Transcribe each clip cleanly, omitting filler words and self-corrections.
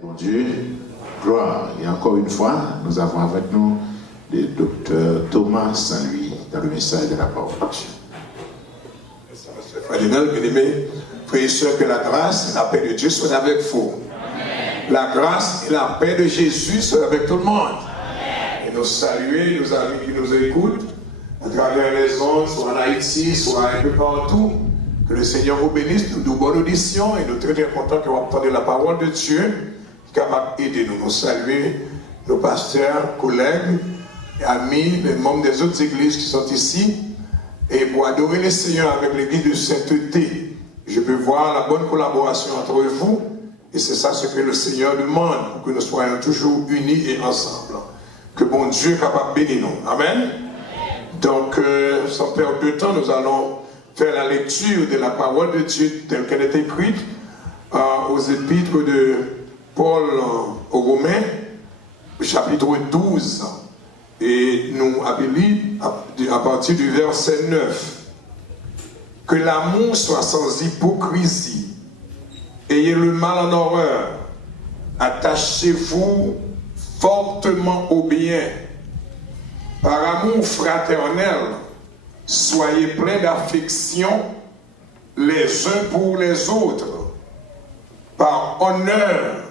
Bon Dieu, gloire. Et encore une fois, nous avons avec nous le docteur Thomas Saint-Louis dans le message de la parole de Dieu. Frère Lionel, bien-aimés, frères et sœurs, que la grâce et la paix de Dieu soient avec vous. Amen. La grâce et la paix de Jésus soient avec tout le monde. Amen. Et nous saluer nos amis qui nous écoutent à travers les ondes, soit en Haïti, soit un peu partout. Que le Seigneur vous bénisse, nous bonne audition et nous sommes très contents que vous entendez la parole de Dieu capable d'aider nous. Nous saluer nos pasteurs, collègues, amis, les membres des autres églises qui sont ici. Et pour adorer le Seigneur avec l'église de sainteté, je peux voir la bonne collaboration entre vous. Et c'est ça ce que le Seigneur demande, pour que nous soyons toujours unis et ensemble. Que bon Dieu est capable de bénir nous. Amen. Donc, sans perdre de temps, nous allons faire la lecture de la parole de Dieu telle qu'elle est écrite aux épîtres de Paul aux Romains, chapitre 12. Et nous habilite à partir du verset 9. Que l'amour soit sans hypocrisie. Ayez le mal en horreur. Attachez-vous fortement au bien. Par amour fraternel, soyez pleins d'affection les uns pour les autres. Par honneur,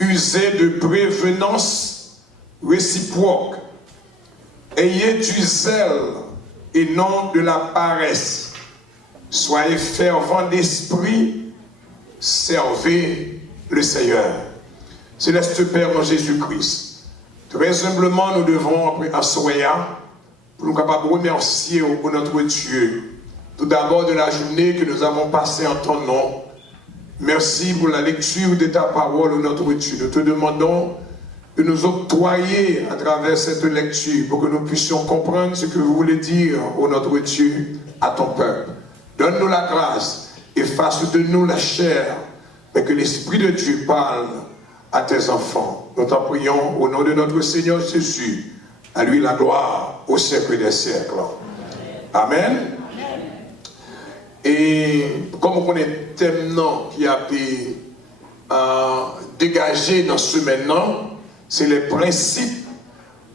usez de prévenance réciproque. Ayez du zèle et non de la paresse. Soyez fervents d'esprit, servez le Seigneur. Céleste Père en Jésus-Christ, très humblement nous devons assoya pour nous capables de remercier pour notre Dieu. Tout d'abord de la journée que nous avons passée en ton nom. Merci pour la lecture de ta parole, notre Dieu. Nous te demandons de nous octroyer à travers cette lecture pour que nous puissions comprendre ce que vous voulez dire, ô notre Dieu, à ton peuple. Donne-nous la grâce, efface de nous la chair, mais que l'Esprit de Dieu parle à tes enfants. Nous t'en prions au nom de notre Seigneur Jésus. À lui la gloire au siècle des siècles. Amen. Et comme on connaît le thème qui a été dégagé dans ce maintenant, c'est les principes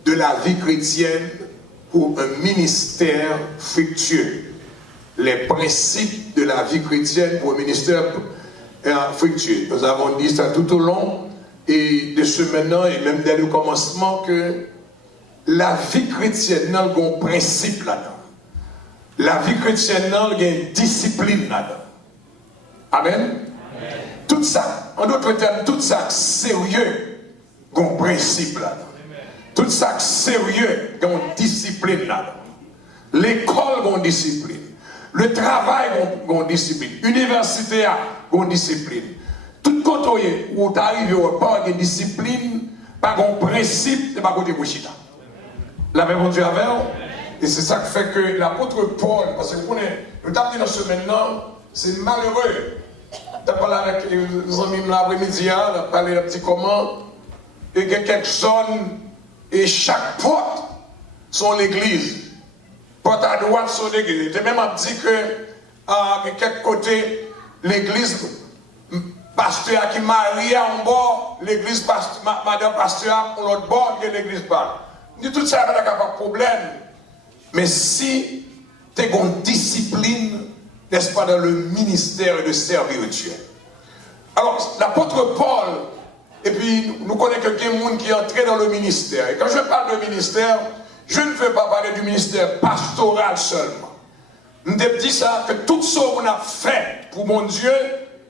de la vie chrétienne pour un ministère fructueux. Les principes de la vie chrétienne pour un ministère fructueux. Nous avons dit ça tout au long et de ce maintenant et même dès le commencement que la vie chrétienne a un principe là-dedans. La vie chrétienne a une discipline là-dedans. Amen. Amen. Tout ça, en d'autres termes, tout ça sérieux. Un principe là-dedans. Tout ça sérieux, une discipline là-dedans. L'école a une discipline. Le travail a une discipline. L'université a une discipline. Tout côté où tu arrives au pas de discipline, pas de principe, c'est pas côté Bouchita. La même Dieu avec et c'est ça qui fait que l'apôtre Paul, parce que vous connaissez, nous avons dit dans ce maintenant, c'est malheureux. Tu as parlé avec les amis l'après-midi, tu as parlé d'un petit comment. Et que quelques zones, et chaque porte sont l'église. Porte à droite sont l'église. J'ai même dit que de quelques côtés, l'église, pasteur qui marie en bord, l'église, madame pasteur, on l'autre bord, et l'église parle. Dit tout ça, il n'y a pas de problème. Mais si tu as une discipline, n'est-ce pas, dans le ministère de servir Dieu. Alors, l'apôtre Paul, et puis, nous connaissons quelqu'un qui est entré dans le ministère. Et quand je parle de ministère, je ne veux pas parler du ministère pastoral seulement. Je dis ça, que tout ce qu'on a fait pour mon Dieu,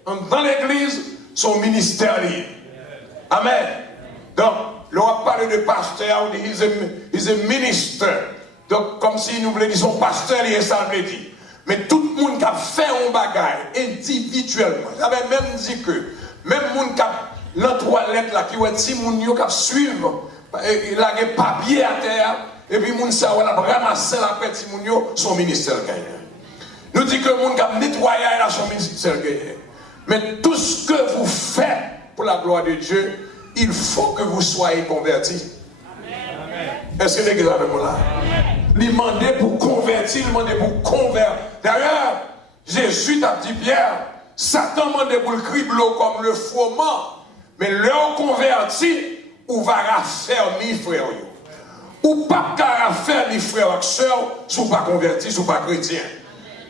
dans l'église, son ministère lié. Amen. Donc, l'on parle de pasteur, on dit, he's a minister. Donc, comme si nous voulions dire son pasteur lié, ça veut dire. Mais tout le monde qui a fait un bagage individuellement, j'avais même dit que, même le monde qui a la toilette là qui est si moun yo k'ap suivre il a des papiers à terre et puis moun ça on a ramassé la petit moun yo son ministère gagné. Nous dit que moun k'ap nettoyer là son ministère gagné. Mais tout ce que vous faites pour la gloire de Dieu, il faut que vous soyez convertis. Amen. Est-ce que l'église avec moi là? Il demandait pour convertir, il demandait pour convertir. D'ailleurs, Jésus t'a dit Pierre, Satan demandait pour le cribler comme le froment. Mais leur converti, ou va raffermir frère. Ou pas qu'à raffermir frère et soeur, si pas converti, si pas chrétien.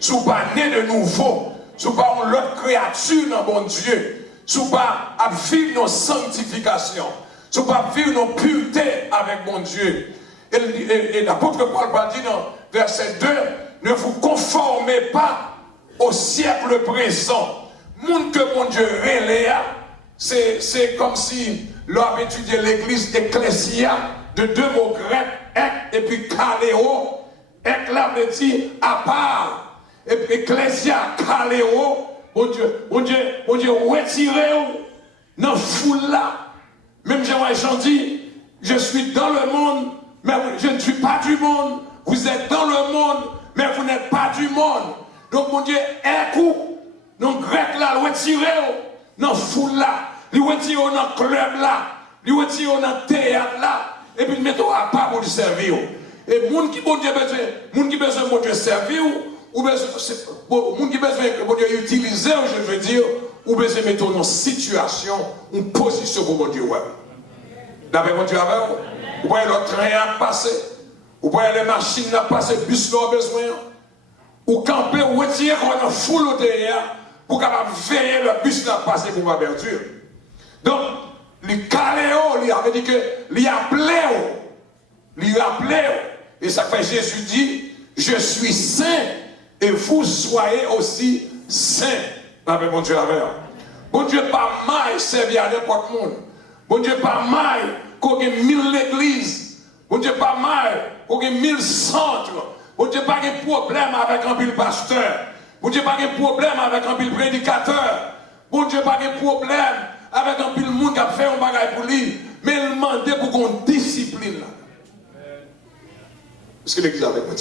Si pas né de nouveau, si pas une autre créature dans bon Dieu, si pas à vivre nos sanctifications, si pas vivre nos puretés avec bon Dieu. Et l'apôtre Paul va dire dans verset 2, ne vous conformez pas au siècle présent. Monde que mon Dieu relève, c'est comme si l'on avait étudié l'église ecclésia de deux mots grecs, ek et puis kaléo. Ek là veut dire à part. Et puis ecclésia, kaléo, mon Dieu, retirez-vous dans foule là. Même Jean dit, je suis dans le monde, mais je ne suis pas du monde. Vous êtes dans le monde, mais vous n'êtes pas du monde. Donc mon Dieu, écoute, donc grec là, retirez-vous dans foule là. Lui retirez dans le club là, lui retirez dans le théâtre là, et puis mettez-vous à part pour lui servir. Et moun qui bon Dieu besoin bon Dieu servir, ou besoin moun qui besoin que bon Dieu utiliser, je veux dire, ou besoin mettre dans une situation, une position pour bon Dieu. D'après mon Dieu avec vous, vous voyez le train à passer, vous voyez les machines à passer, bus là besoin, ou camper, ou retirer qu'on a foule au derrière, pour capable veiller le bus là passer pour ma verdure. Donc, le caléo, il avait dit que, il appelait, et ça fait Jésus dit, je suis saint, et vous soyez aussi saints. Avec mon Dieu avec. Bon Dieu pas mal servir à n'importe monde. Bon Dieu pas mal qu'on ait 1000 églises. Bon Dieu pas mal qu'on ait 1000 centres. Bon Dieu pas de problème avec un pile pasteur. Bon Dieu pas de problème avec un pile prédicateur. Bon Dieu pas de problème avec un pile monde qui a fait un bagage pour lui. Mais il demande pour qu'on discipline. Parce que l'église avec moi,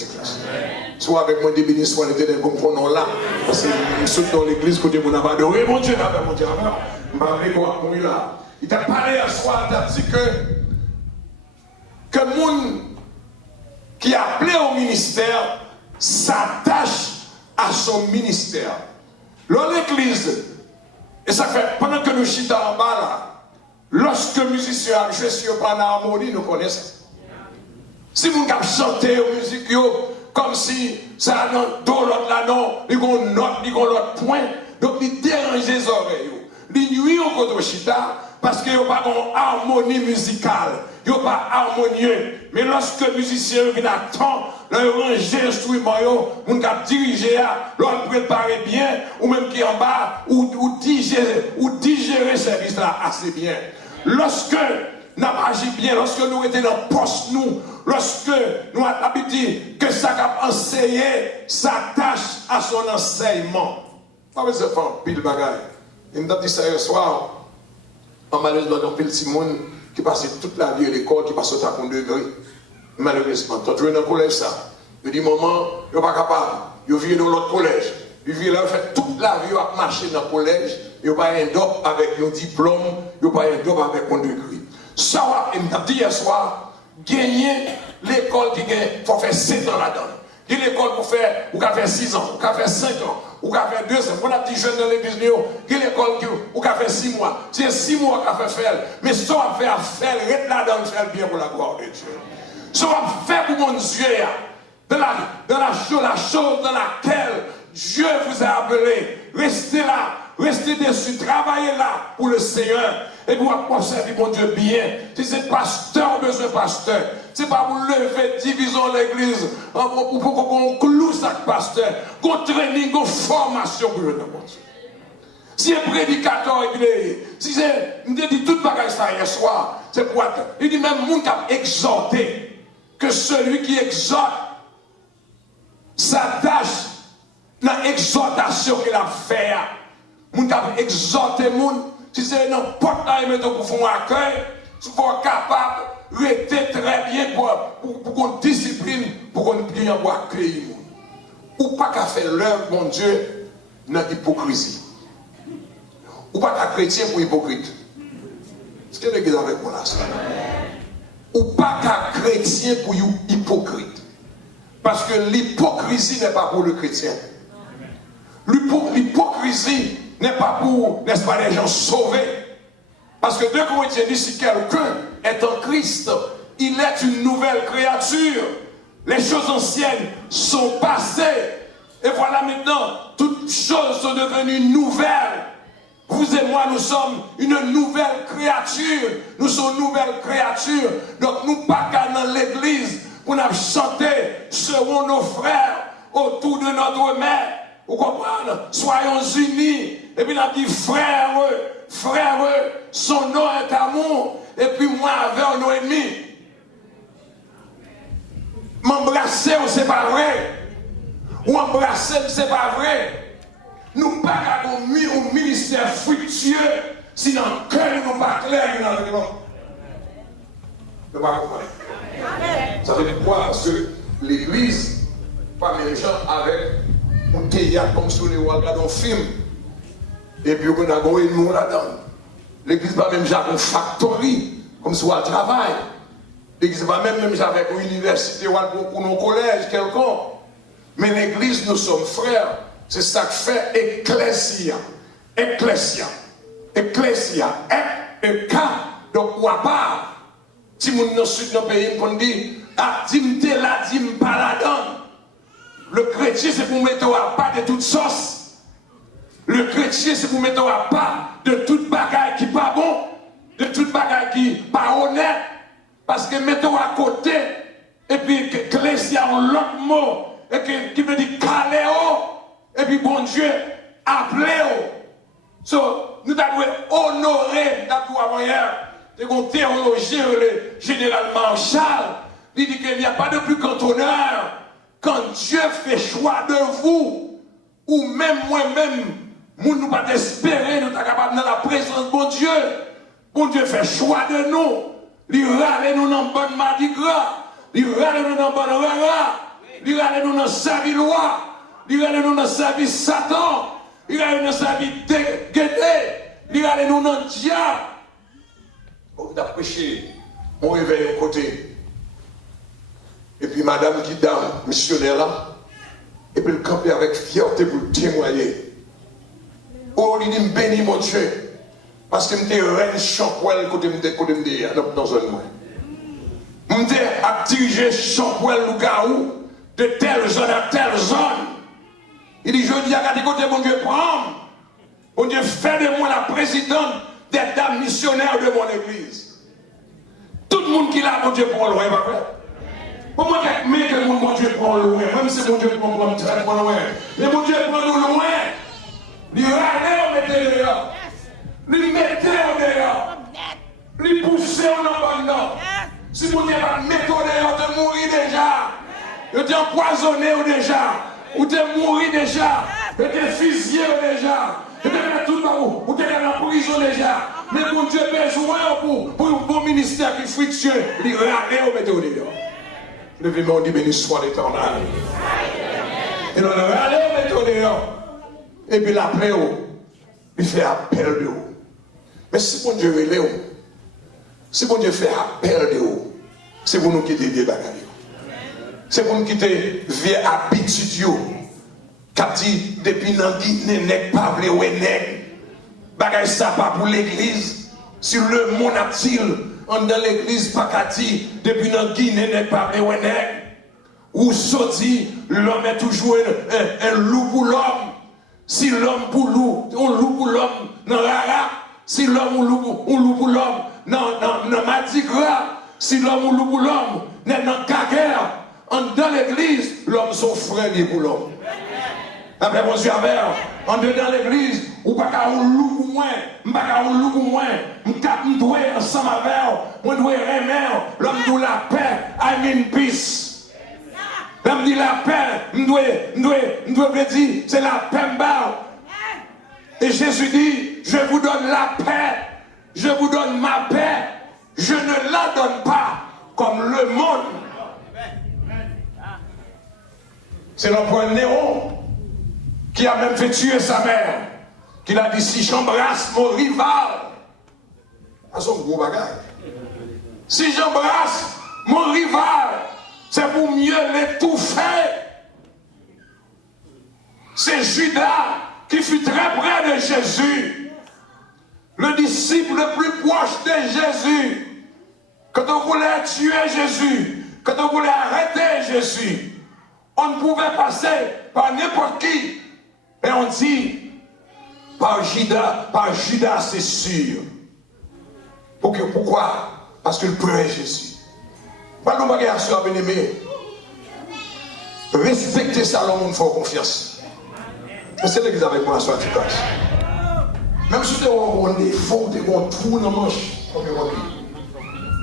soit avec moi des bénis, soit les ténèbres, comme on là. Parce que nous sommes dans l'église, côté mon adoré, mon Dieu, avec mon Dieu, avec moi, là. Il t'a parlé à soi, il t'a dit que le monde qui est appelé au ministère s'attache à son ministère. Dans l'église, et ça fait, pendant que nous chitons en bas là, lorsque les musiciens jouent sur en harmonie, nous connaissons. Si vous avez chanté la musique, comme si ça a un dos, l'autre là, non, il y a une note, il y a l'autre point, donc il dérange les oreilles. Il nuit au côté chita parce qu'il n'y a pas une harmonie musicale, il n'y a pas harmonieux. Mais lorsque le musicien vient à temps, le ranger l'instrument, vous avez dirigé, l'autre préparé bien, ou même qui est en bas, ou digérer le service là assez bien. Lorsque nous avons agi bien, lorsque nous étions dans le poste, lorsque nous avons habité que ça a enseigné s'attache à son enseignement. Pas besoin de faire pile bagaille. Il m'a dit ça hier soir. Malheureusement, il y a un petit monde qui passe toute la vie à l'école, qui passe au tapon degré. Malheureusement, quand tu es dans le collège, ça. Il dit, maman, il n'est pas capable. Il vient dans l'autre collège. Il vient là, il fait toute la vie à marcher dans le collège. Il n'y a pas un dope avec un diplôme. Il n'y a pas un dope avec un degré. Ça, il m'a dit hier soir, gagner l'école qui gagne, il faut faire 7 ans là-dedans. Il y a l'école pour faire, ou qu'à faire 6 ans, ou qu'à faire 5 ans, ou qu'à faire 2 ans. On a petit jeune dans l'église, il y a l'école qui, ou qu'à faire 6 mois. C'est 6 mois qu'à faire. Mais ça va faire, reste là-dedans, faire bien pour la gloire de Dieu. Ça va faire pour mon Dieu, dans la chose dans laquelle Dieu vous a appelé. Restez là, restez dessus, travaillez là pour le Seigneur. Et vous allez servir mon Dieu bien. Si c'est pasteur, besoin de pasteur. Ce n'est pas pour lever, divisons l'église, pour qu'on cloue ça pasteur, qu'on training, qu'on formation pour le Dieu. Si un prédicateur, si c'est, il dit tout bagage ça hier soir, c'est pour attendre. Il dit même monde qui a exhorté, que celui qui exhorte s'attache dans l'exhortation qu'il a fait. Monde qui a exhorté monde. Si c'est n'importe quoi, pour faire un accueil, si vous êtes capable de rester très bien pour qu'on discipline, pour qu'on bien accueillir. Ou pas qu'à faire l'œuvre, mon Dieu, dans l'hypocrisie. Ou pas qu'à chrétien pour hypocrite. Est-ce que l'église avec moi là? Ou pas qu'à chrétien pour hypocrite. Parce que l'hypocrisie n'est pas pour le chrétien. L'hypocrisie n'est pas pour, n'est-ce pas, les gens sauvés. Parce que 2 Corinthiens dit si quelqu'un est en Christ, il est une nouvelle créature. Les choses anciennes sont passées. Et voilà maintenant, toutes choses sont devenues nouvelles. Vous et moi, nous sommes une nouvelle créature. Nous sommes une nouvelle créature. Donc nous pas qu'à dans l'église pour nous chanter seront nos frères autour de notre mère. Vous comprenez? Soyons unis. Et puis nous avons dit frères, son nom est amour. Et puis moi avec nos ennemis. M'embrasser, c'est pas vrai. Ou embrasser, c'est pas vrai. Nous pas avons mis au ministère fructueux si dans le cœur nous pas clair dans le monde. Ça veut dire quoi? Parce que l'église, pas les gens avec un théâtre comme si on regarde un film. Et puis on a un monde là-dedans. L'église pas même avec une factory, comme si on a travail. L'église pas même avec une université ou un collège quelconque. Mais l'église, nous sommes frères. C'est ça que fait ecclésia. Ecclésia. Ecclésia. E-K. Donc, ou à part. Si nous sommes sud dans le pays, on dit, ah, dis-moi là, dis-moi pas là-dedans. Le chrétien, c'est pour mettre à part de toute sauce. Le chrétien, c'est pour mettre à part de toute bagaille qui n'est pas bon, de toute bagaille qui n'est pas honnête. Parce que mettons à côté, et puis ecclésia, en l'autre mot, et qui veut dire caléo. Et puis, bon Dieu, appelez-vous. So, nous devons honorer notre hier. C'est un théologien, généralement Charles, il dit qu'il n'y a pas de plus grand honneur quand Dieu fait choix de vous, ou même moi-même, nous pas espérer, nous sommes capables dans la présence de bon Dieu. Bon Dieu fait choix de nous. Il râle nous dans bonne mardi gras. Il râle nous dans bonne rara. Il râle nous dans sa vie loi. Il râle nous dans sa vie Satan. Il râle nous dans sa vie Guédé. Il râle nous dans le diable. On a prêché, on réveille un côté. Et puis madame qui dame, missionnaire là, et puis le camper avec fierté pour témoigner. Oh, il dit, bénis mon Dieu. Parce que je suis reine Champoel côté dans un mois. Je suis dirigé Champoel Lougaou de telle zone à telle zone. Il dit, je dis à côté, bon Dieu, prends. Bon Dieu, fais de moi la présidente des dames missionnaires de mon église. Tout le monde qui l'a, bon Dieu, prend loin, pas vrai? Pour moi, mais que mon Dieu prend loin, même si mon Dieu prend loin, mais mon Dieu prend nous loin. Il râle, on mettait dehors. Il mettait dehors. Il poussait en abandon. Si mon Dieu va mettre dehors, de mourir déjà. Il t'est empoisonné déjà. Ou t'es mourir déjà. Il t'est fusillé déjà. Il t'est tout dans vous. Ou t'es en prison déjà. Mais mon Dieu a besoin pour un bon ministère qui est fructueux. Il dit, râle, on mettait dehors. Levez-moi, on dit, béni soit l'Éternel. Et on râle, on mettait dehors. Et puis l'appel, il fait appel de vous. Mais si bon Dieu est là, si bon Dieu fait appel de vous, c'est pour nous quitter les bagages. C'est pour nous quitter les vieilles habitudes. Quand dit, depuis dans Guinée, n'est pas vle ou n'est. Bagage ça pas pour l'église. Si le monde a-t-il, dans l'église, pas qu'à dire, depuis dans Guinée, n'est pas vle ou n'est. Ou sorti, l'homme est toujours un loup pour l'homme. Si l'homme pour loup, on loup pour l'homme, non rara. Si l'homme ou loup pour l'homme, non Mardi Gras. Si l'homme ou loup pour l'homme, non Kaguerre. Dans l'église, l'homme son frère pour l'homme. Après mon Dieu, en dedans l'église, ou pas qu'à un loup pour moi, pas qu'à un loup pour moi, je dois ensemble avec moi, je dois aimer, l'homme doit la paix, I mean peace. L'homme dit la paix, je dois dire, c'est la paix. Et Jésus dit, je vous donne la paix, je vous donne ma paix, je ne la donne pas comme le monde. C'est l'empereur Néron qui a même fait tuer sa mère, qui a dit, si j'embrasse mon rival, à son gros bagage, si j'embrasse mon rival, c'est pour mieux l'étouffer. C'est Judas qui fut très près de Jésus. le disciple le plus proche de Jésus, quand on voulait tuer Jésus, quand on voulait arrêter Jésus, on ne pouvait passer par n'importe qui. Et on dit, par Judas, c'est sûr. Pourquoi? Parce qu'il prenait Jésus. Pas de bagarre sur bien-aimé. Respecter ça, l'homme, il faut confiance. C'est l'église avec moi, soit tu passes. Même si tu as un défaut, tu as un trou dans la manche.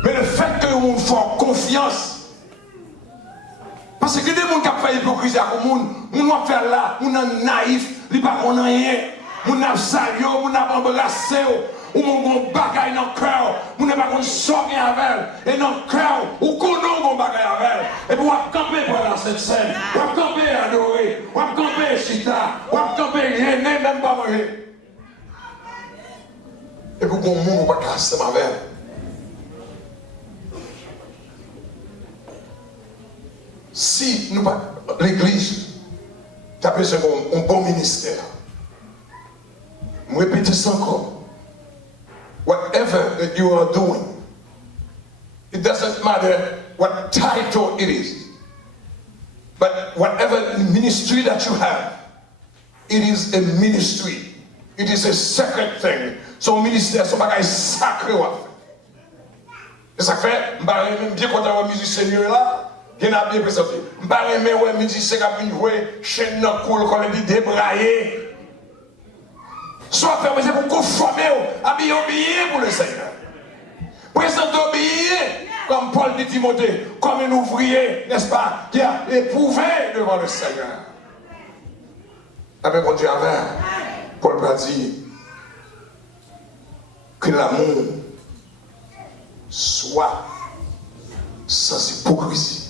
Mais le fait que l'on fait confiance, parce que des gens qui ont fait l'hypocrisie à tout le monde, on va faire là, on est naïf, ils ne connaissent rien, on a salé, on a embrassé, on a bagaille dans le cœur, on n'a pas sortir avec elle, et dans le cœur, on connaît on bagaille avec elle, et puis on va camper pendant cette scène, on va camper adorer, on va camper chita, on va camper rien, même pas manger. Et puis on ne va pas casser ma verre. Si nous l'église, tu as besoin d'un bon ministère. Je répète ça encore. Whatever that you are doing, it doesn't matter what title it is, but whatever ministry that you have, it is a ministry. It is a sacred thing. Son ministère, son bagage sacré. Et ça fait, je suis bien content de la musique Seigneur là. Il y a bien présenté. Je ne sais pas si musicien qui a joué chaîne dans le cou, comme il dit débraillé. Soit fait, c'est pour conformer, habiller pour le Seigneur. Présenter obéir, comme Paul dit Timothée, comme un ouvrier, n'est-ce pas, qui a éprouvé devant le Seigneur. Avec mon Dieu avant, Paul a dit que l'amour soit sans hypocrisie.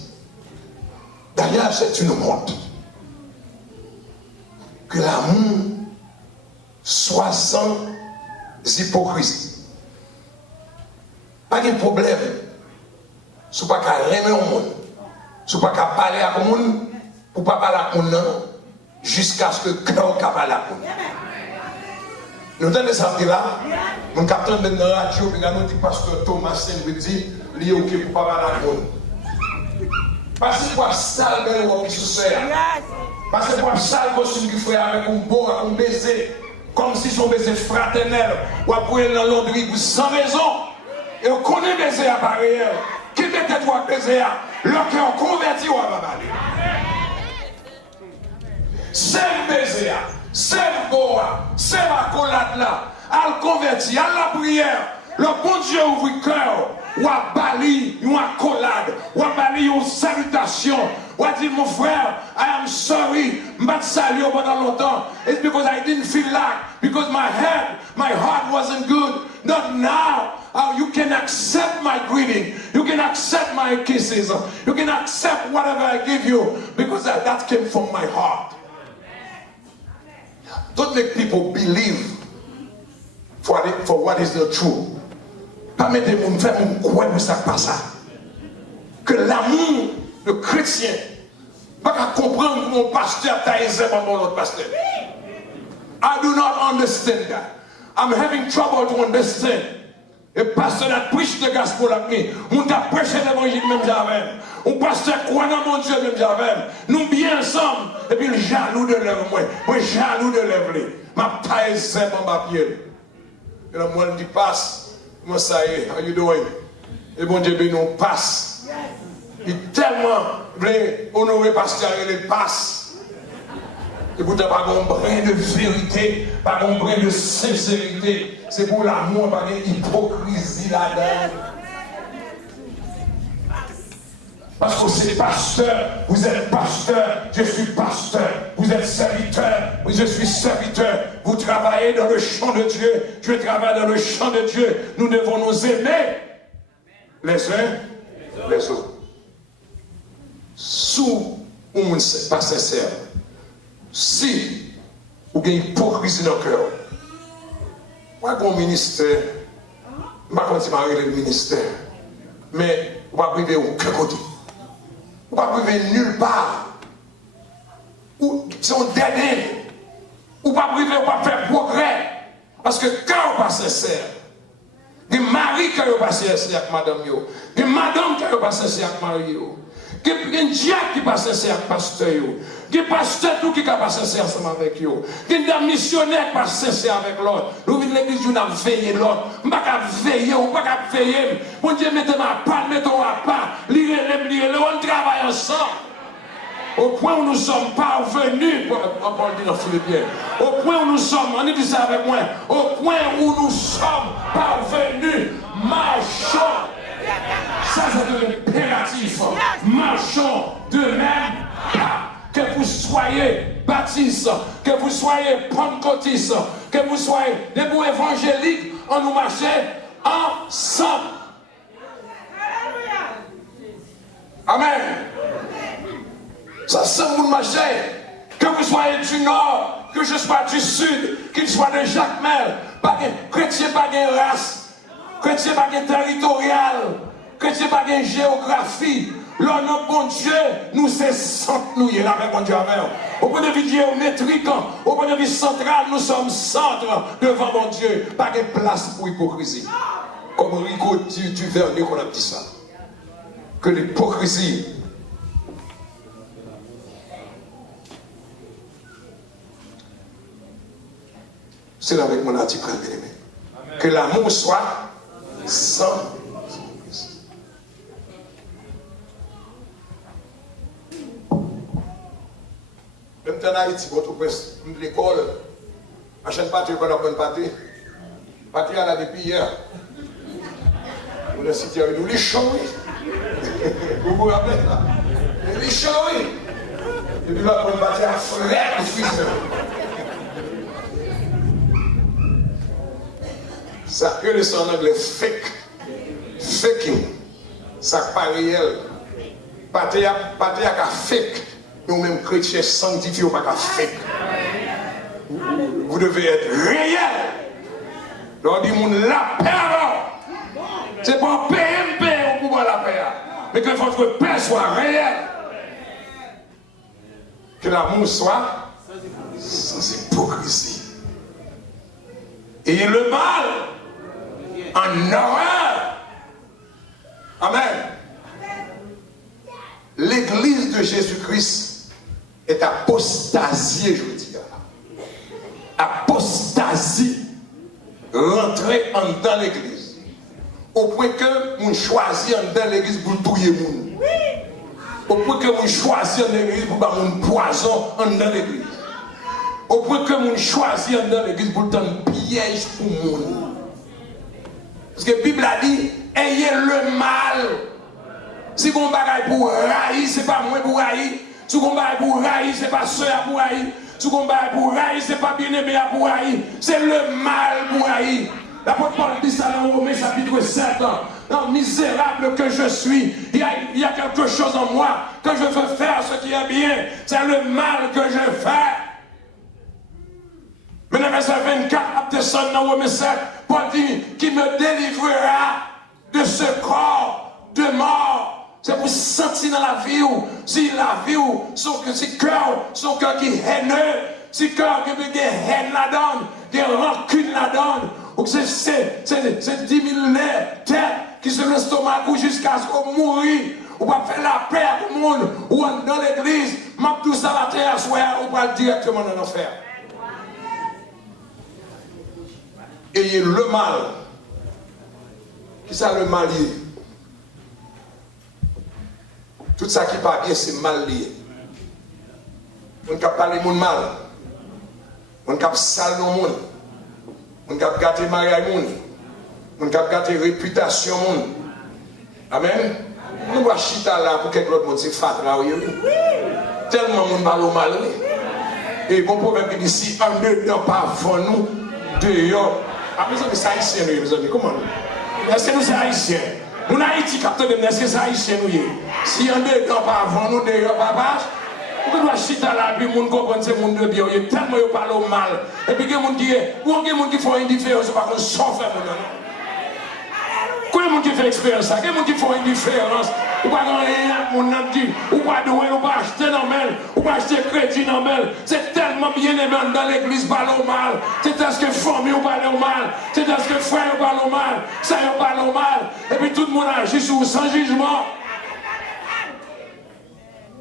D'ailleurs, c'est une honte que l'amour soit sans hypocrisie. Pas de problème. Si vous n'avez pas aimer au monde, si vous n'avez pas parler à tout le monde, pour ne pas parler à tout le monde, jusqu'à ce que le cœur parle à tout le monde. Nous avons des amis là, nous captons dans la radio, puis nous dit pasteur Thomas Saint dit, il est OK pour ne pas parler à tout le monde. Parce que pour sale belle qui se fait. Parce que pour sale costume qui fait avec un beau, un baiser, comme si son baiser fraternel, ou après dans l'ondry sans raison. Et on connaît baiser à pareil. Qui mettait toi baiser à l'autre qui ont converti ou à babalé. C'est baiser à, c'est boa, c'est ma collade là, à le converti, à la prière. Le bon Dieu ouvre le cœur. Ou à bali, ou à collade, ou à bali, une salutation, ou à dire mon frère, I am sorry, m'bat salué pendant longtemps. It's because I didn't feel like, because my heart wasn't good. Not now. You can accept my greeting. You can accept my kisses. You can accept whatever I give you, because that came from my heart. Don't make people believe for what is the truth. Pas mettre les gens faire croire que ça passe ça. Que l'amour de chrétien, pas comprendre que mon pasteur t'a aisé par mon autre pasteur. I do not understand that. I'm having trouble to understand. Le pasteur a prêché le gospel à lui. On a prêché l'évangile même j'avais. Un pasteur croit dans mon Dieu même j'avais. Nous bien ensemble. Et puis le jaloux de l'œuvre moi. Moi jaloux de l'œuvre. Ma taille c'est mon papier. Et là moi je dis passe. Comment ça y est? How you doing? Et bon Dieu nous passe. Il tellement voulait honorer pasteur et les passe. Et vous n'avez pas un brin de vérité, pas un brin de sincérité. C'est pour l'amour, pas d'hypocrisie là-dedans. Parce que c'est pasteur, vous êtes pasteur, je suis pasteur, vous êtes serviteur, je suis serviteur, vous travaillez dans le champ de Dieu, je travaille dans le champ de Dieu, nous devons nous aimer les uns les autres. Sous ou monde pas sincère, si vous avez une hypocrisie dans le cœur, moi j'ai un ministère, je ne vais pas continuer à le ministère, mais on va priver aucun côté. On ne va pas priver nulle part. C'est un dernier. On ne va pas priver, on va faire progrès. Parce que quand on pas sincère, les maris qui sont pas sincères avec madame, les madames qui sont pas sincères avec mari, les diacres qui sont pas sincères avec pasteur, les pasteurs qui sont pas sincères ensemble avec eux, les missionnaires qui sont pas sincères avec l'autre. Nous venons de l'église, nous avons veillé l'autre. On ne peut pas veiller, on ne peut pas veiller. Bon Dieu, mettez-moi à part, mettez-moi à part. Lirez-le, on travaille ensemble. Au point où nous sommes parvenus, Paul dit dans Philippiens, au point où nous sommes, on dit ça avec moi, au point où nous sommes parvenus, marchons. Ça, c'est un impératif. Marchons de même pas. Que vous soyez baptistes, que vous soyez pentecôtistes, que vous soyez des bons évangéliques, on nous marche ensemble. Amen. Ça, c'est mon marché. Que vous soyez du nord, que je sois du sud, qu'il soit de Jacmel, chrétien pas de race, chrétien pas de territorial, chrétien pas de géographie. L'homme bon Dieu, nous c'est centre, nous y est avec mon Dieu. Au point de vue géométrique, au point de vue central, nous sommes centre devant mon Dieu. Pas de place pour hypocrisie. Comme Rico du Vernet qu'on a dit ça. Que l'hypocrisie. C'est avec mon article, bien aimé. Que l'amour soit sans. Même en Haïti, votre presse, l'école, la chaîne patrie qu'on a bonne patrie. Patrie là depuis hier. Vous le citez, nous les chouis. Vous vous rappelez ça? Les chouis. Et puis la bonne patrie à frère et fils. Ça que le en anglais fake. Faking. Ça pas réel. Patrie à fake. Nous-mêmes chrétiens sanctifiés, ou pas qu'à fake. Vous devez être réel. Leur dit, la paix alors. C'est pas PMP au pouvoir la paix. Mais que votre paix soit réelle. Que l'amour soit sans hypocrisie. Ayez le mal en horreur. Amen. L'église de Jésus-Christ est apostasiée, je veux dire. Apostasie. Rentrer en dans l'église. Au point que nous choisissons dans l'église pour touiller les gens. Au point que nous choisissons dans l'église pour faire un poison dans l'église. Au point que nous choisissons dans l'église pour faire un piège pour les gens. Parce que la Bible a dit, ayez le mal. Si vous avez pour raïr, ce n'est pas moi pour raïr. Si vous avez pour raïr, ce n'est pas soeur pour raïr. Si vous avez pour raïr, ce n'est pas bien-aimé pour raïr. C'est le mal pour raïr. L'apôtre Paul dit ça dans Romains chapitre 7. Non, misérable que je suis, il y a quelque chose en moi que je veux faire ce qui est bien. C'est le mal que je fais. Mais le verset 24, après ça, dans Romains 7, Paul dit qui me délivrera de ce corps de mort. C'est pour sentir dans la vie où, si la vie où, son cœur qui est haineux, si cœur qui a haine là-dedans, qui a rancune là-dedans, ou que c'est 10 000 têtes qui se l'estomac jusqu'à ce qu'on mourit, ou pas faire la paix à tout le monde, ou dans l'église, m'a tout ça la terre, ou pas directement dans l'enfer. Ayez le mal. Qui ça le mal lié? Tout ça qui n'est pas bien, c'est mal lié. On ne peut pas parler de mal. On ne peut pas saler le monde. On ne peut pas gâter le mariage du monde. On ne peut pas gâter la réputation du monde. Amen. Nous voyons chita là pour quelque chose, c'est fatra. Tellement de monde parle au mal. Et bon problème qui dit si un ne dort pas avant nous, dehors. Ah, mes amis, c'est haïtien, mes amis, comment nous? Est-ce que nous sommes haïtiens? Nous Haïti, capteur de est-ce que c'est haïtien, nous? Si on ne dort pas avant nous, dehors, papa, on doit chita là, puis les gens comprennent ces gens de bien, il y a tellement de parlent au mal. Et puis il y a des gens qui font une différence, par contre, sans faire mon nom. Quand les gens qui fait expérience ça. Quel monde qui font une différence? Ou pas dans rien, mon nom dit, ou pas doué, ou pas acheter dans elle, ou pas acheter crédit dans elle. C'est tellement bien aimé dans l'église, parle au mal. C'est à ce que famille ou parle au mal. C'est à ce que frère ou parle au mal. Ça ou parle au mal. Et puis tout le monde agit sur sans jugement.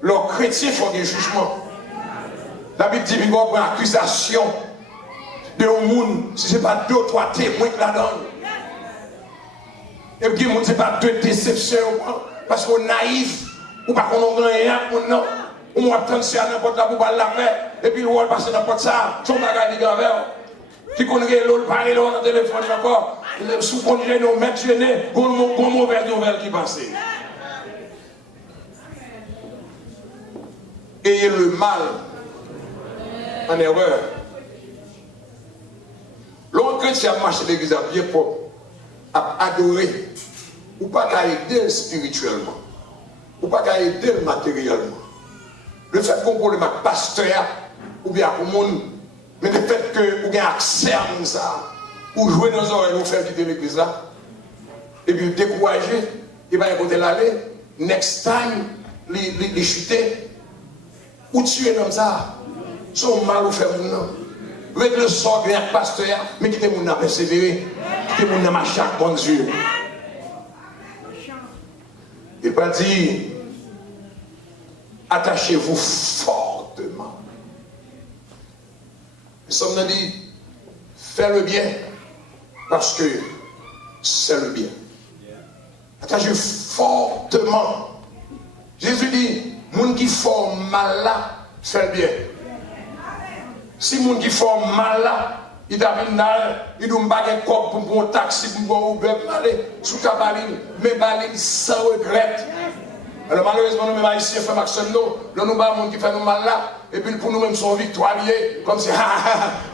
Les chrétiens font des jugements. La Bible dit qu'il y a une accusation de un monde, si ce n'est pas 2 ou 3 témoins qui la donnent. Et puis, ce n'est pas 2 déceptions, parce qu'on est naïf, ou pas qu'on a rien, on a attention à n'importe quoi pour parler la paix, et puis on va passer n'importe ça, son bagage de graveur, qui connaît l'autre, parler dans le téléphone encore, sous conduire nos maîtres gênés, pour une mauvaise nouvelle qui passe. Ayez le mal en erreur. L'autre chrétien a marché l'église à pied propre, à adorer, ou pas qu'à aider spirituellement, ou pas qu'à aider matériellement. Le fait qu'on problème avec pasteur, ou bien pour le monde, mais le fait que vous avez accès à ça, ou jouer dans les oreilles, vous faire quitter l'église là, et puis décourager, et bien écouter l'aller, next time, les chuter, ou tuer comme ça, son mal ou faire non. Avec le sort de pasteur, mais qui te moun a persévéré, qui te moun a marché avec bon Dieu. Il va dire, attachez-vous fortement. Nous sommes dit, fais le bien, parce que c'est le bien. Attachez-vous fortement. Jésus dit, moun qui font mal là, fait le bien. Si moun qui font mal là, il a il doit me corps pour un taxi, pour un Uber, pour aller sous ta baline, mais baline sans regret. Alors malheureusement, nous mêmes ici, frère Maxime, nous avons des gens qui font nous mal là, et puis pour nous-mêmes, sommes victorieux, comme si,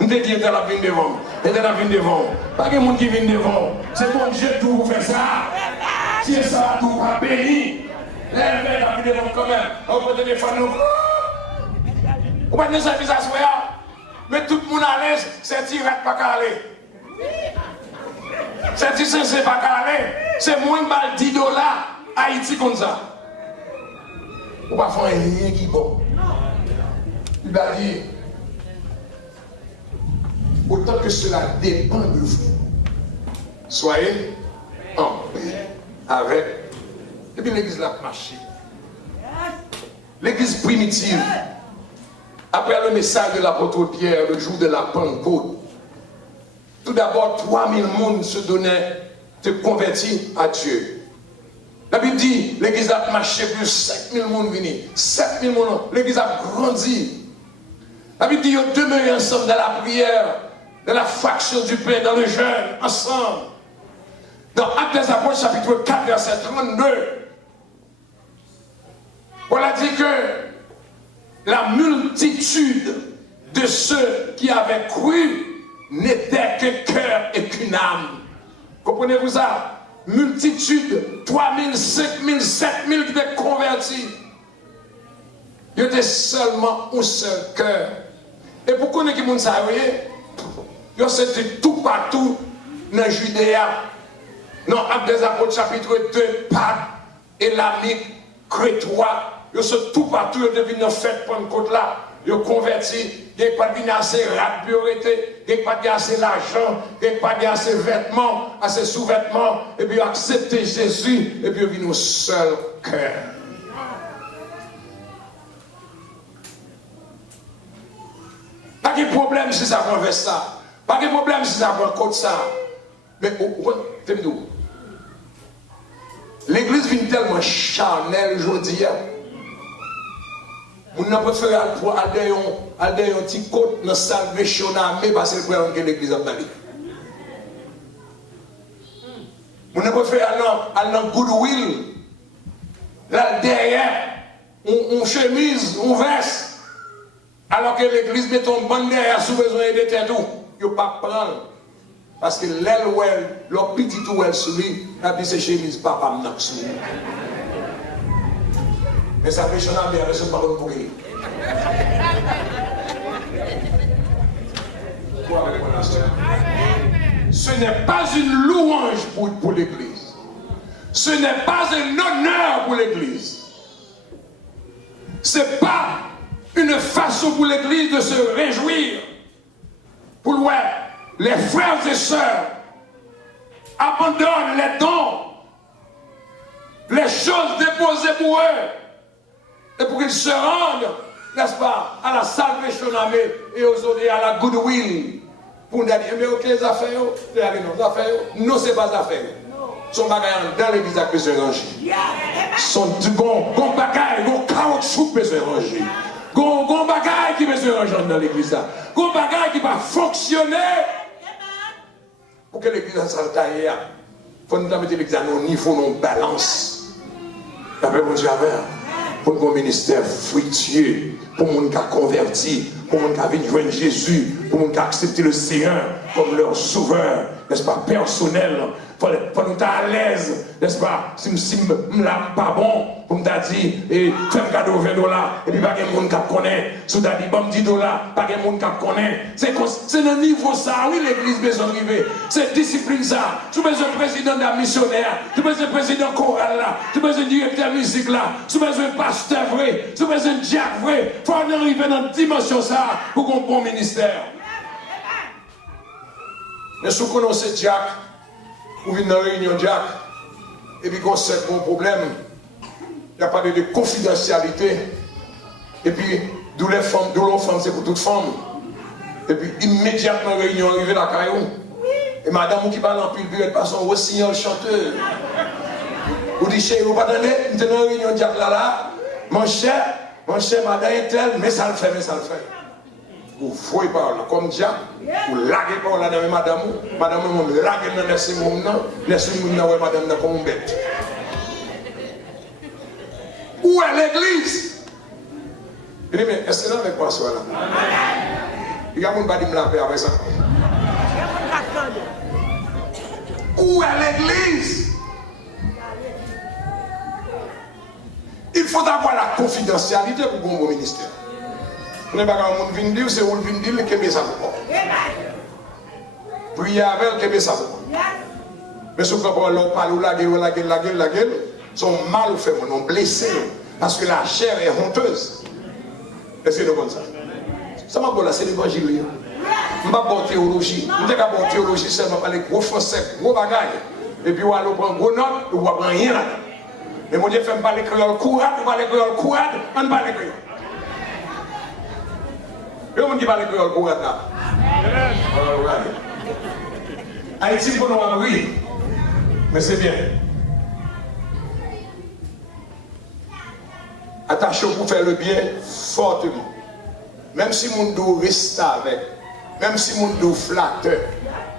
nous devons dire la vie devant, et de la vie devant. Pas que les gens qui viennent devant, c'est bon Dieu tout pour faire ça. Si ça, tout va béni. Les gens la vie devant quand même, on peut téléphoner nous. On va nous servir à soi. Mais tout le monde à l'aise, c'est direct pas qu'à aller. C'est dit c'est pas qu'à aller. C'est moins de 10 $, Haïti comme ça. On va faire rien qui est bon. Il va dire, autant que cela dépend de vous, soyez en paix avec. Et puis l'église l'a marché. L'église primitive. Après le message de l'apôtre Pierre, le jour de la Pentecôte, tout d'abord, 3000 personnes se donnaient de convertir à Dieu. La Bible dit, l'église a marché, plus 5000 personnes venaient. 7000 personnes, l'église a grandi. La Bible dit, ils ont demeuré ensemble dans la prière, dans la fraction du pain, dans le jeûne, ensemble. Dans Actes des Apôtres, chapitre 4, verset 32, on a dit que la multitude de ceux qui avaient cru n'était que cœur et qu'une âme. Comprenez-vous ça? Multitude, 3000, 5000, 7000 qui étaient convertis. Il y avait seulement un seul cœur. Et pourquoi est-ce que vous savez? C'était tout partout dans Judée. Dans Actes des Apôtres, chapitre 2, Pâques, Élamique, Crétois. Ils sont tout partout, ils deviennent dans fête Pentecôte là. Ils convertis, ils n'ont pas de assez rap priorité, ils n'ont pas de assez l'argent, ils n'ont pas de assez vêtements, assez sous-vêtements, et puis ils ont accepté Jésus, et puis ils viennent au seul cœur. Pas de problème si ça prend vers ça. Pas de problème si ça prend contre ça. Mais t'aime-nous. L'église vient tellement charnelle aujourd'hui. On n'a pas fait un petit côte dans la salvation armée parce que l'église a parlé. On n'a pas fait un goodwill. Là derrière, on chemise, on veste. Alors que l'église met ton bon derrière sous besoin de tout. Il ne faut pas prendre. Parce que l'aile ou elle, leur petit ou elle sourit, la vie c'est chemise, papa n'a pas sourit. Mais ça fait changer bien avec ce ballon pour lui. Ce n'est pas une louange pour l'église. Ce n'est pas un honneur pour l'Église. Ce n'est pas une façon pour l'Église de se réjouir. Pour les frères et sœurs abandonnent les dons, les choses déposées pour eux, et pour qu'ils se rendent, n'est-ce pas, à la Salvation Army et aux autres, à la Goodwill. Pour nous dire, mais ok, les affaires, non, ce n'est pas des affaires. Son bagaille dans l'église a besoin de ranger. Son bon bagaille, bon caoutchouc besoin de ranger. Bon bagaille qui besoin de ranger dans l'église. Bon bagaille qui va fonctionner. Pour que l'église soit taillée, il faut nous mettre l'église à nos niveaux, nos balances. D'après mon Dieu, pour un ministère fructueux, pour les gens qui ont converti, pour les gens qui viennent joindre Jésus, pour les gens qui ont accepté le Seigneur comme leur sauveur, n'est-ce pas, personnel. Pour nous être à l'aise, n'est-ce pas? Si je ne pas bon, pour me dire, et fais un cadeau $20, et puis pas de monde qui connaît. Si tu as dit, bon, $10, pas de monde qui connaît. C'est dans le niveau ça, oui, l'église besoin d'arriver. C'est discipline ça. Tu as besoin de président de la missionnaire, tu as besoin de président choral là, tu as besoin de directeur musique là, tu as besoin de pasteur vrai, tu as besoin de diacre vrai. Il faut arriver dans une dimension ça pour qu'on ait un bon ministère. Mais si vous connaissez diacre, vous venez dans une réunion diacre, et puis qu'on sait bon problème, il n'y a pas de confidentialité, et puis d'où les femmes, c'est pour toutes femmes. Et puis immédiatement, la réunion arrive à la caillou, et madame qui parle en pile, elle passe un rossignol chanteur. Vous dites, chérie, vous pas attendez, nous sommes dans une réunion diacre là, mon cher, madame est telle, mais ça le fait. Vous voyez par là, comme diable, vous laguez par là dans madame, vous laguez dans laissez mon nom, madame comme une bête. Où est l'église? Il dit, mais est-ce que là avec moi ce soir là? Il y a un monde qui me laver avec ça. Où est l'église? Il faut avoir la confidentialité pour un bon ministère. Vous n'avez pas un monde qui vient dire, c'est où le vient dire, qui est ça pour moi. Priez avec, qui est ça pour moi. Mais si vous parlez, la gueule, sont mal faits, sont blessés, parce que la chair est honteuse. Est-ce que c'est comme ça? Ça m'a dit là, c'est l'évangile. Je ne vais pas bon théologie. Je ne vais pas bon théologie seulement par les gros français, gros bagailles. Et puis, on va prendre gros notes, on ne va prendre rien là-dedans. Mais mon Dieu fait me parler créole courade, on parle créole courade, on parle créole. Et on dit parler créole courade là. Haïti pour nous oui, mais c'est bien. Attachez-vous pour faire le bien fortement. Même si mon dos reste avec, même si mon dos flatteur,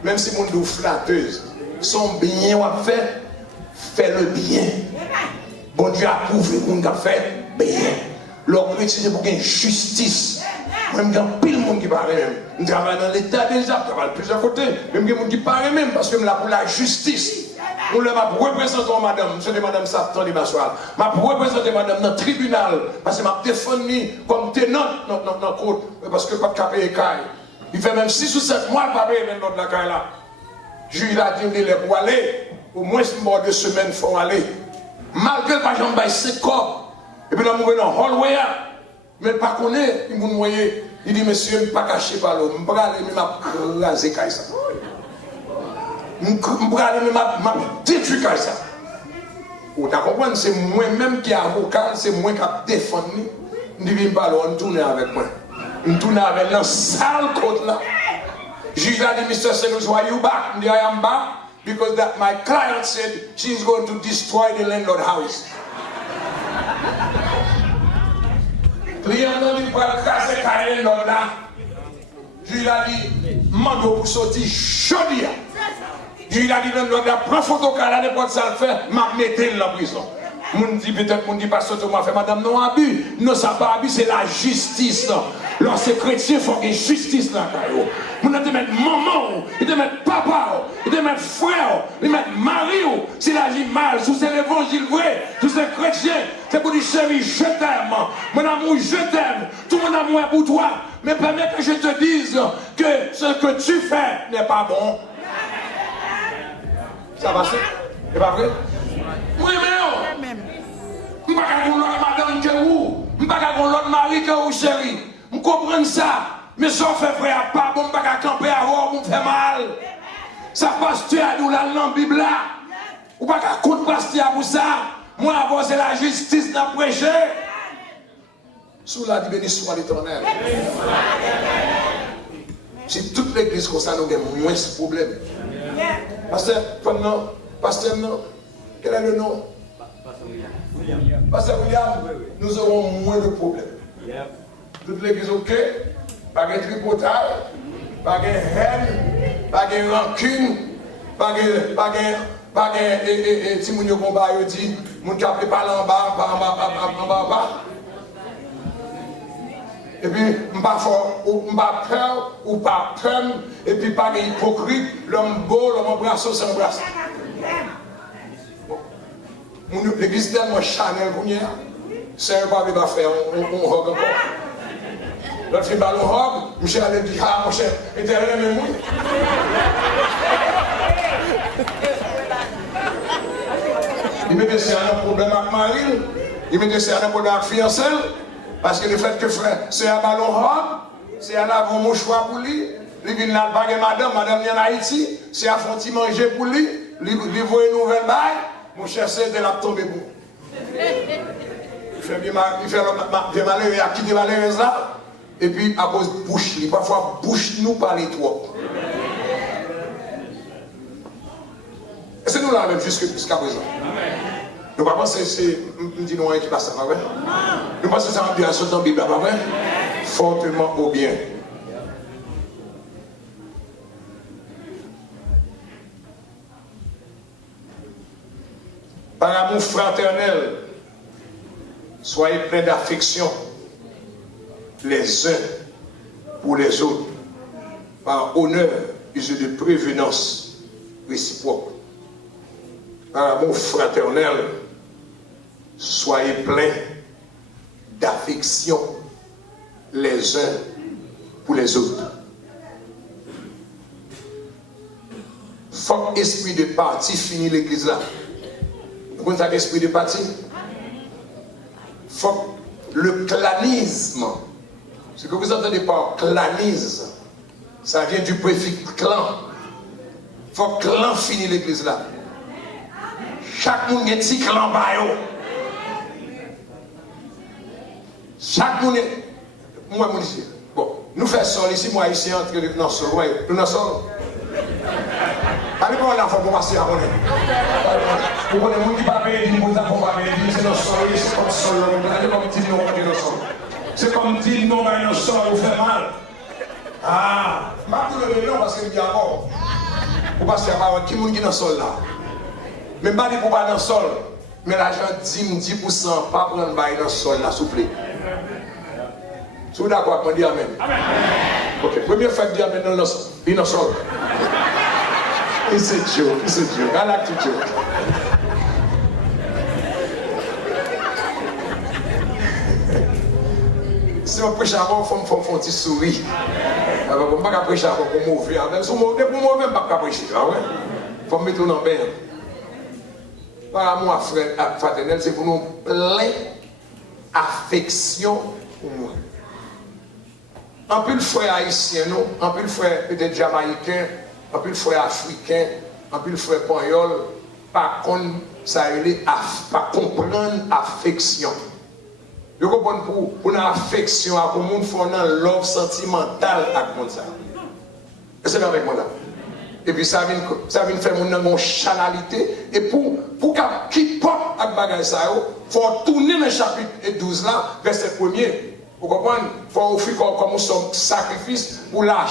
même si mon dos flatteuse, son bien à faire, fait le bien. Bon Dieu a prouvé qu'on a fait bien. L'on peut utiliser pour une justice. Même il y a pile de monde qui parle même. Je travaille dans l'État déjà, je travaille de plusieurs côtés. Même il y a des gens qui parlent même parce que je suis là pour la justice. Je suis là pour représenter madame. Je dis madame Saptan de Massoal. Je vais représenter madame dans le tribunal. Parce que je défendu comme tenante dans la cour. Parce que pas de capé et caille. Il fait même 6 ou 7 mois de papier dans la caille là. Je lui ai dit pour aller. Au moins 2 semaines il faut aller. Malgré que j'en baille 5 corps. Et puis là, je suis dans le hallway. Mais il ne connaît pas, il dit, monsieur, je ne suis pas caché par l'eau. Je ne peux pas aller, mais je vais raser ça. Je ne peux pas aller, mais je vais détruire ça. Vous comprenez, c'est moi-même qui est avocat, c'est moi qui ai défendu. Je dis, je ne peux pas aller, on tourne avec moi. Je tourne avec la sale côte là. Je lui ai dit, Mr. Senus, why you back? Je dis, I am back because that my client said she's going to destroy the landlord house. Client il va casser carré là. Je lui ai dit, mando pour sortir chaudia. Je lui ai dit, prends photo là, n'importe ça le fait, m'a mettre dans la prison. Moun dit peut-être, moun dit pas ce que m'a fait, madame, non abus. Non, ça pas abus, c'est la justice. Lorsque chrétien, il faut qu'il y ait justice là. Moun te mettre maman, il te mettre papa, il te mettre frère, il te mettre mari. S'il agit mal, si c'est l'évangile vrai, si c'est chrétien, c'est pour dire chérie, je t'aime. Mon amour, je t'aime. Tout mon amour est pour toi. Mais permets que je te dise que ce que tu fais n'est pas bon. Ça va, c'est pas vrai? Moi-même, je ne peux pas avoir l'autre madame que vous, je ne peux pas avoir l'autre mari que vous, chérie. Je comprends ça. Mais si on fait frère, pas bon, je ne peux pas camper à voir, on me fait mal. Ça passe tu as nous là dans la Bible là. Ou pas qu'à compte pasteur pour ça. Moi avant c'est la justice n'a prêché. Sous la béni soit l'Éternel. Si toute l'église comme ça nous avons moins de problèmes. Pasteur, non. Quel est le nom? Pasteur William, nous aurons moins de problèmes. Toute l'église ok, pas de tripotage, pas de haine, pas de rancune, pas de si mon combat dit, mon cap n'est pas en bas, et puis, je ne pas fort, ou pas peur, ou pas peur, et puis pas hypocrite, l'homme beau, l'homme embrasse, c'est embrasse. L'église est tellement chanel pour nous, c'est un pas de faire, on rogue encore. L'autre fait ballon rogue, Michel allait dire, ah mon cher, et t'es là même oui. Il me dit, c'est un problème avec Marie, il me dit, c'est un problème avec fiancée. Parce que le fait que frère, c'est un ballon robe, c'est un avant mouchoir pour lui, il vient là, madame vient en Haïti, c'est un fonti manger pour lui, il voit une nouvelle baille, mon cher, c'est de la tomber bon. Il fait bien malheureux, il a quitté malheureuse là, et puis à cause de bouche, parfois bouche nous parler trop. Et c'est nous là même jusqu'à présent. Nous ne pensons que c'est nous qui passe ça, pas vrai? Nous pensons que c'est un bien dans la Bible, pas vrai? Fortement au bien. Par amour fraternel, soyez pleins d'affection les uns pour les autres, par honneur et de prévenance réciproque. Par amour fraternel, soyez pleins d'affection les uns pour les autres. Faut esprit de parti finit l'église là. Vous connaissez l'esprit de parti? Faut le clanisme. Ce que vous entendez par clanisme, ça vient du préfixe clan. Faut clan finir l'église là. Chaque monde est petit clan bayo. Chaque monde est. Moi, ici. Bon, nous faisons sol ici, moi ici, entre nos sols. Oui, nous nous sommes. Allez, pour l'enfant, pour passer à monnaie. Pour les gens qui ne peuvent pas payer, ils ne peuvent pas payer, c'est nos sols, c'est comme sol. Regardez comme dit non, on nos sols. C'est comme dit non, mais nos sols, vous fait mal. Ah, je ne vais pas le parce qu'il dit encore. Pour passer à monnaie, qui est dans le sol là? Même pas pour pas dans le sol, mais l'argent 10%, pas prendre dans le sol là, s'il vous plaît. Si vous êtes d'accord, on dit Amen. Amen. Ok, première fois que dit Amen dans le sol. It's a joke, it's a joke. I like to joke. Si on prêche avant, il faut un petit sourire. On ne peut pas prêcher avant pour mauvais. Même si on est pour mauvais, on ne peut pas prêcher. Il faut mettre dans le bain. Par amour fraternel, c'est pour nous plein affection pour moi. Un peu le frère haïtien, un peu le frère peut-être jamaïcain, un peu le frère africain, un peu le frère panyol, par contre, ça pas comprendre affection. Vous comprenez pour une affection, pour le monde faut un love sentimental avec monde ça. C'est bien avec moi là. Et puis ça vient faire mon chanalité. Et pour qu'il porte avec bagage ça, il faut tourner le chapitre 12 là, verset 1er. Vous comprenez? Il faut offrir comme son sacrifice pour la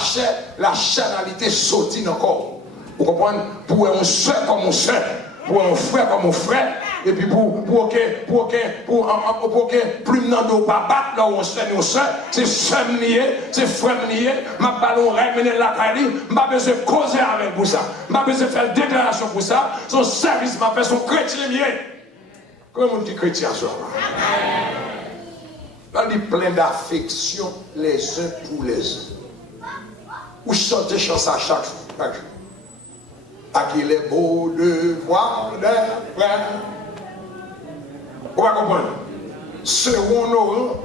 chanalité sortir encore. Vous comprenez? Pour un soeur comme un soeur, pour un frère comme un frère. Et puis pour que plus de pas battre là où on se fait nous seuls, c'est frère lié, ma ballon rêve la caille, m'a besoin de causer avec pour ça, m'a besoin de faire une déclaration pour ça, son service m'a fait son chrétien lié. Comment on dit chrétien ça? On dit plein d'affection les uns pour les autres. Ou chanter chanson à chaque jour. à qui les beaux devoirs des frères. Vous va comprendre? Second rang,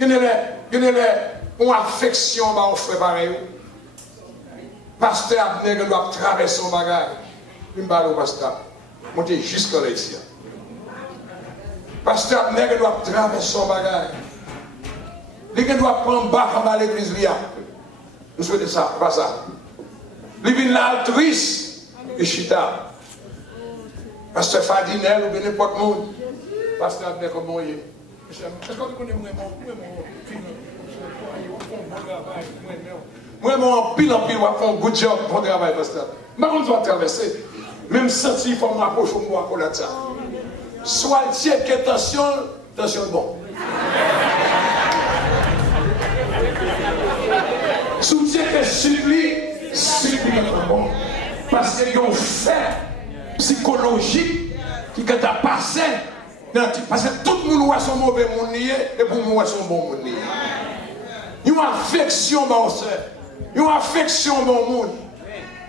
il y a une affection à frère pareil. Pasteur Abner doit traverser son bagage. Je ne parle pas pasteur. Montez jusqu'à là ici. Pasteur Abner doit traverser son bagage. Il doit prendre bas à l'église. Nous souhaitons ça, pas ça. Il vient là triste et chita. Pasteur Fadinel ou bien n'importe qui. Pasteur Abner comme moi. Est-ce que vous connaissez moi, en pile, on va faire un good job pour travailler, pasteur. Mais on doit traverser. Même si il faut m'approcher, on va pour ça. Soit le tiers qui est tension bon. Soutien que supplie bon. Parce qu'il y a un fait psychologique qui est passé. Parce que tout le monde voit son mauvais monde et pour moi, son bon monde. Il y a une affection dans le sein. Il y a une affection dans le monde.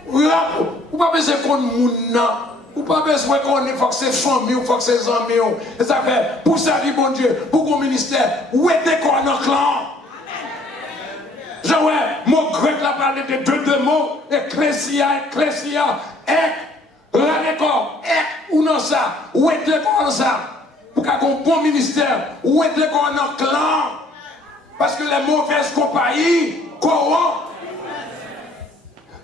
Vous n'avez pas besoin qu'on monde. Vous n'avez pas besoin qu'on ait, faut que c'est famille, faut que c'est amis. Et ça fait, pour servir bon Dieu, pour qu'on ministère, où est-ce qu'on a un clan? Genre, mon grec l'a parlé de deux mots, ecclésia, là d'accord, ou non ça, où est-ce qu'on a ça? Pour qu'on ait un bon ministère, où est-ce qu'on a un clan? Parce que les mauvaises compagnies corrompent.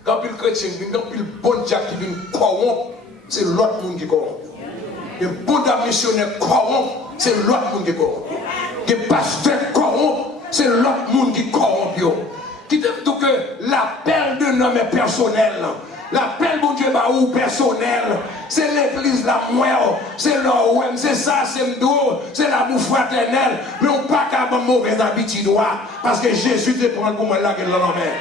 Quand le chrétien vient, quand le bon diable qui vient corrompre, c'est l'autre monde qui corrompt. Le bon missionnaire corrompt, c'est l'autre monde qui corrompt. Le pasteur corrompt, c'est l'autre monde qui corrompt. Qui dit que l'appel d'un homme est personnel. L'appel, bon Dieu, ou personnel. C'est l'église la moelle, c'est l'OM, c'est ça, c'est le dos, c'est l'amour fraternel. Mais on ne peut pas avoir de mauvaises habitudes. Parce que Jésus te prend pour moi là que l'on en met.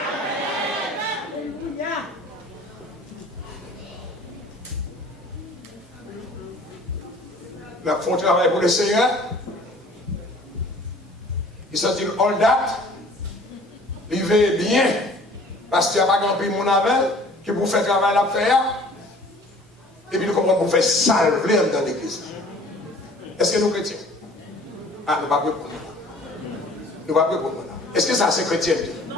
Nous avons travail pour le Seigneur. Il s'agit all that. Il veut bien. Parce qu'il n'y a pas grand-pire mon avel qui pour faire travail à faire. Et puis nous comprenons pour faire salver dans l'église. Est-ce que nous chrétiens? Ah, nous ne pouvons pas répondre. Nous ne pouvons pas répondre. Est-ce que ça c'est chrétien? Non.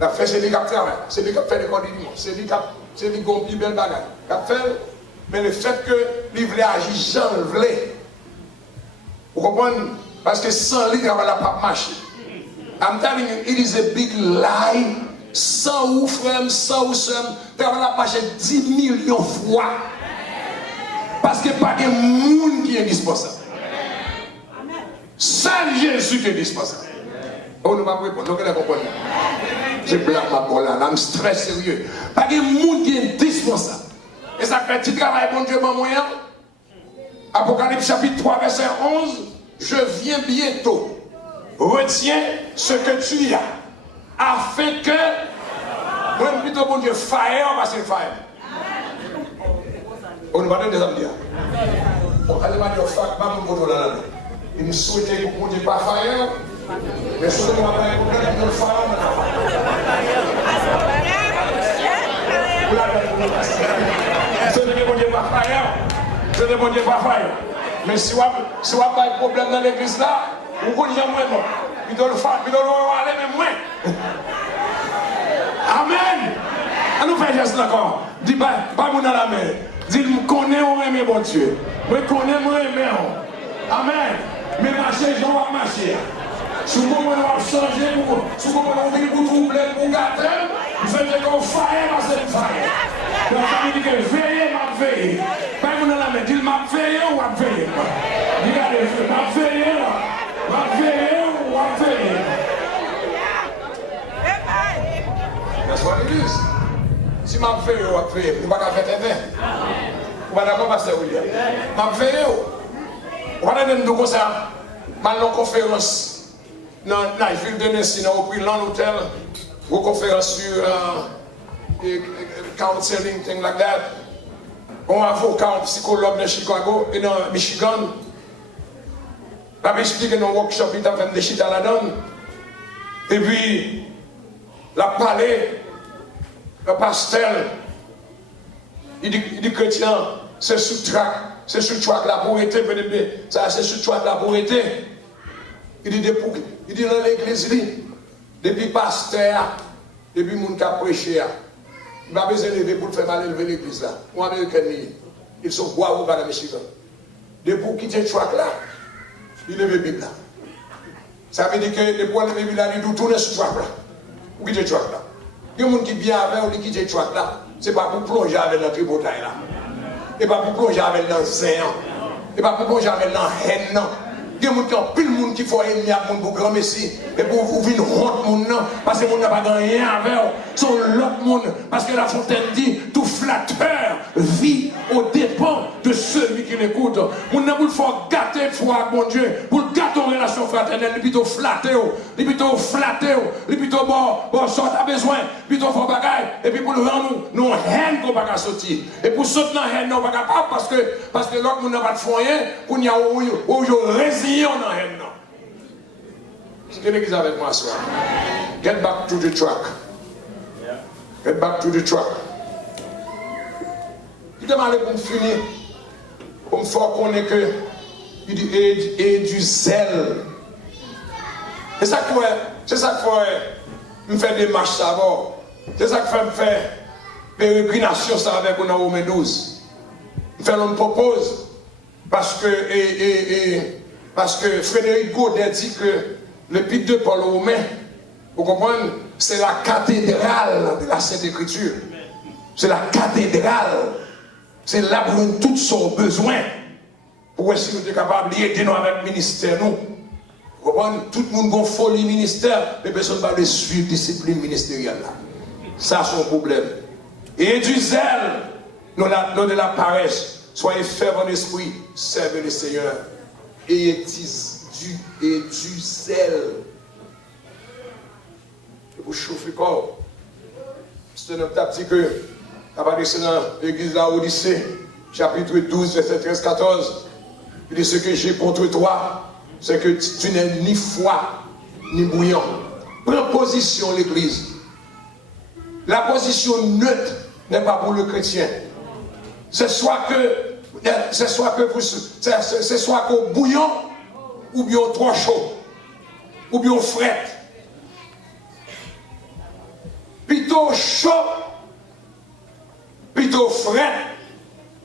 La fait, c'est lui qui a travaillé. C'est lui qui a fait les condiments. C'est lui qui a fait les belles bagages. Mais le fait que lui voulait agir, j'en voulais. Vous comprenez? Parce que sans lui, il ne va pas marcher. I'm telling you, it is a big lie. Sans ou frère, sans ou soeur, il va marcher 10 millions de fois. Parce qu'il n'y a pas de monde qui est dispensable. Seul Jésus qui est dispensable. On ne va pas répondre. Donc, vous comprenez? Je blague ma parole là. Je suis très sérieux. Pas de monde qui est dispensable. Et ça fait petit travail, bon Dieu, mon moyen. Apocalypse chapitre 3, verset 11. Je viens bientôt. Retiens ce que tu as. Afin que. Moi, plutôt, bon Dieu, fire, parce que fire. On va donner des amis. On va dire, pas mon photo là. Il me souhaitait que vous ne pas fire. Mais ce qu'on va faire, vous ne fire. Ce n'est que bon Dieu pas fire. Ce n'est bon Dieu pas fire. Mais si vous n'avez pas de problème dans l'église là, vous connaissez moins bon. Il doit le faire, il doit aller même moins. Amen. À nous faire geste encore. Dis pas mon dans la main. Dis, je connais, on aime bon Dieu. Je connais, moi aime. Amen. Mais marcher, je vais marcher. Si vous voulez changer, si vous voulez pour troubler, pour gâter, vous faites qu'on faille, parce que faille. Donc, ça veut dire que veillez, m'a veillé. Pas vous dans la main, dis m'a veillé ou m'a veillé. Regardez, m'a veillé, m'a veillé ou m'a veillé. That's what it is. Si m'a veillé ou m'a veillé, vous ne pouvez pas faire tes mains. Vous ne pouvez pas passer William. M'a veillé ou. Vous ne pouvez pas dire comme ça, ma conférence. Non, il faut le donner sinon au prix de l'hôtel, vos conférences sur counseling, things like that. Un avocat, un psychologue de Chicago et dans Michigan. La expliqué dans un workshop, il a fait des chita là-dedans. Et puis, la parlé un pasteur, il dit chrétien, c'est sous trac la pauvreté, ça c'est sous trac la pauvreté. Il dit dans l'église, depuis pasteur, depuis mon qui a prêché, il n'a pas besoin de lever pour faire mal élever l'église là. Ou américain, ils sont bois ou pas dans Michigan. Depuis quitter le trac là, il lève la Bible là. Ça veut dire que depuis qu'il lève la Bible là, il doit tourner sur le trac là. Ou quitter le trac là. Il y a des gens qui bien avec ou qui quitter le trac là. Ce n'est pas pour plonger avec dans le tripotaille là. Et pas pour plonger avec dans le zéan. Et pas pour plonger avec dans la haine. Il y a des gens qui ont qui font ennemi à mon pour grand messie. Et pour ouvrir une honte, mon nom. Parce que mon n'a pas gagné avec eux. Son l'autre monde. Parce que la Fontaine dit tout flatteur vit aux dépens de celui qui l'écoute. Mon n'a pas faut gâter foi, mon Dieu. Pour gâter une relation fraternelle. Il plutôt flatter. Il plutôt flatter. Il plutôt bon, sort à besoin. Plutôt faut bagaille. Et puis pour le rendre, nous haine qu'on va sortir. Et pour sortir dans haine, nous pas capable. Parce que l'autre monde n'a pas de foyer. Pour n'y avoir résigné. On a haine. C'est l'église avec moi ce soir. Get back to the track. Get back to the track. Il demande pour me finir. Pour me faire connaître que il dit et du zèle. C'est ça que me fait des marches ça va. C'est ça que me fait pérégrination ça avec on a Romains 12. Me fait l'on propose parce que Frédéric Godet dit que l'épître de Paul aux Romains, vous comprenez, c'est la cathédrale de la Sainte Écriture. C'est la cathédrale. C'est là pour nous tous son besoin. Pour essayer de capable d'aider nous avec le ministère. Nous. Vous comprenez, tout le monde a folie ministère, mais personne ne va le suivre discipline ministérielle. Là. Ça, c'est son problème. Et du zèle, non de la paresse. Soyez fermes en esprit, servez le Seigneur. Et du zèle. Et vous chauffez le corps. C'est un homme qui dit que, à partir de l'église de la Odyssée, chapitre 12, verset 13-14, il dit ce que j'ai contre toi, c'est que tu n'es ni froid, ni bouillant. Prends position l'église. La position neutre n'est pas pour le chrétien. C'est soit que bouillant, ou bien trop chaud, ou bien frais. Plutôt chaud, plutôt frais,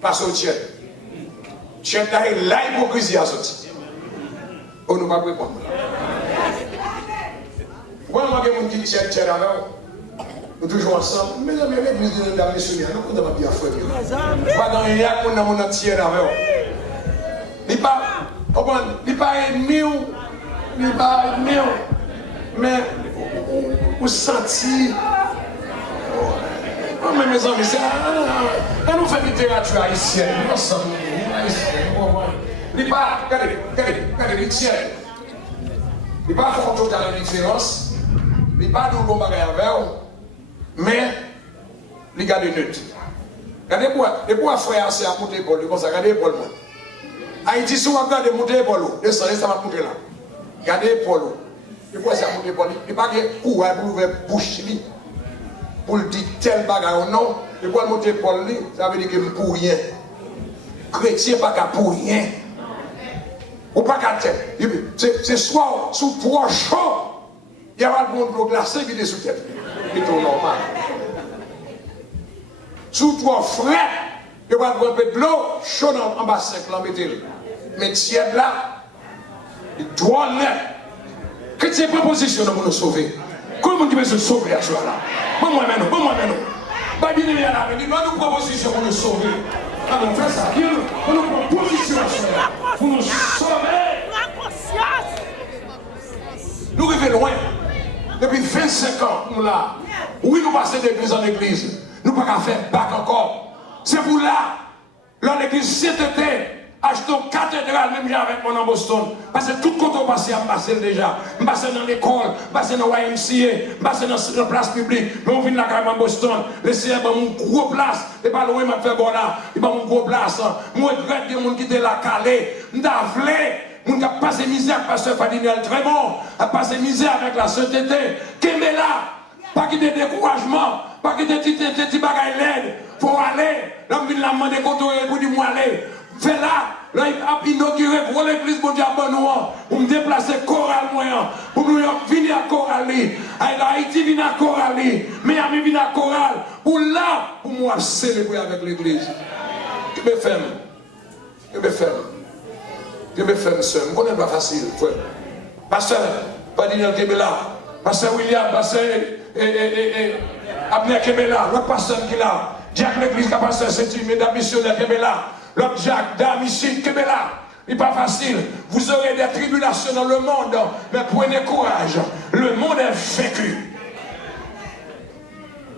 parce au tien. Tien là, l'hypocrisie a sorti. On ne va pas répondre. Moi, je suis qui dit tien avant. Nous toujours ensemble. Mais nous, l'église de la missionnaire, nous, on a bien fait. Pas dans un yak, on a mon entier avec. Il n'est pas ennemi, mais vous sentez. Mais mes amis, nous faisons littérature haïtienne. Nous sommes haïtiens. Regardez, les tiens. Il n'est pas fort dans la différence. Il n'est pas de bon bagage avec. Mais, regardez neutre. Regardez pourquoi frère c'est à monter l'épaule. Regardez l'épaule. Haïti, si on regarde monter l'épaule, descendez, ça va monter là. Regardez l'épaule. Pourquoi c'est à monter l'épaule? Il n'y a pas de courage pour ouvrir la bouche pour dire tel bagage ou non. Et pour monter l'épaule, ça veut dire que pour rien. Chrétien pas qu'à pour rien. Ou pas qu'à tête. C'est soit sous trois chauds, il y a pas de monde pour glacer qui est sous tête. C'est tout normal. Sous trois frais, il y a pas de peu de l'eau, chaud en bas sec, mais tiède là, il doit l'être. Chrétien proposition de nous sauver. Comment on peut se sauver à ce là? Moi maintenant. Pas bien il y a là, mais nous proposition pour nous sauver. Alors on fait ça, on nous proposition pour nous sauver. Nous arrivons loin. Depuis 25 ans, nous là. Oui, nous passons d'église en église. Nous ne pouvons pas faire bac encore. C'est pour là. Dans l'église cet été, achetons cathédrale, même avec moi en Boston. Parce que tout quand on passe, on passe déjà. On passe dans l'école, on passe dans la YMCA, on passe dans la place publique. Mais on vient là quand même en Boston. Le Seigneur a une grosse place. Et pas loin, il m'a fait bon là. Il a une grosse place. Moi, je regrette des gens qui étaient là calés. On a voulu. On a passé misère avec Pasteur Fadinel, très bon. On a passé misère avec la société. Qui est là? Pas qu'il y ait découragement. Pas que des petits bagages l'aide. Faut aller. L'homme vient la demander quand pour dire moi aller. Fais là. Là, il a inauguré pour l'église bon Dieu à Benoît. Pour me déplacer choral moyen. Pour New York venir à choral. Haïti venir à choral. Miami venir à choral. Pour là, pour moi célébrer avec l'église. Que me fait? Que me fait? Que me fait, monsieur? Je ne connais pas facile, frère. Pasteur, pas Daniel Kebela. Pasteur William, pasteur Abner Kebela. L'autre pasteur qui est là. Jacques l'église qui a passé, c'est une mesdames missionnaires Kebela. L'autre Jacques, dame ici, Kebela. Il n'est pas facile. Vous aurez des tribulations dans le monde, mais prenez courage. Le monde est vaincu.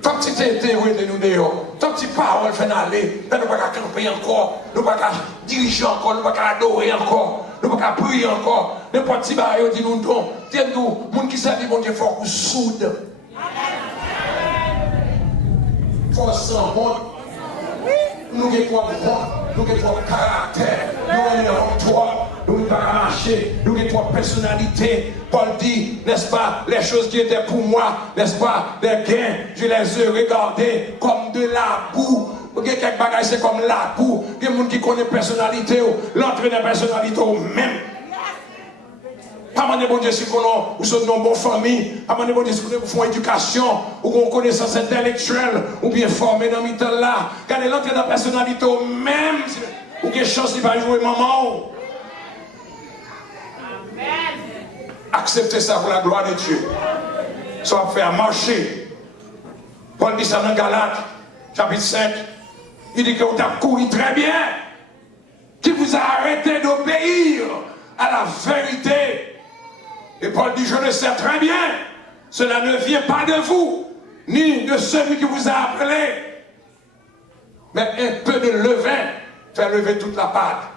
Tant petit théorie de nous dehors, tant petit parole fait aller, nous ne pouvons pas camper encore, nous ne pouvons pas diriger encore, nous ne pouvons pas adorer encore, nous ne pouvons pas prier encore. N'importe qui va dire nous non, tiens-nous, les gens qui savent mon Dieu, il faut qu'on soude. Force en honte. Nous avons trois caractères, nous avons trois, nous ne pouvons pas marcher, nous avons trois personnalités. Paul dit, n'est-ce pas, les choses qui étaient pour moi, n'est-ce pas, des gains, je les ai regardés comme de la boue. Quelques bagages, c'est comme la boue. Il y a des gens qui connaissent la personnalité, l'entrée de la personnalité même. Pas mal de bon Dieu si vous sommes dans une bonne famille, pas mal de bon Dieu si vous faites une éducation, ou une connaissance intellectuelle, ou bien formé dans le temps là. Regardez l'entrée de la personnalité même, ou quelque chose qui va jouer maman. Acceptez ça pour la gloire de Dieu. Ça va faire marcher. Paul dit ça dans Galates, chapitre 5. Il dit que vous avez couru très bien, qui vous a arrêté d'obéir à la vérité. Et Paul dit, je le sais très bien, cela ne vient pas de vous, ni de celui qui vous a appelé, mais un peu de levain fait lever toute la pâte.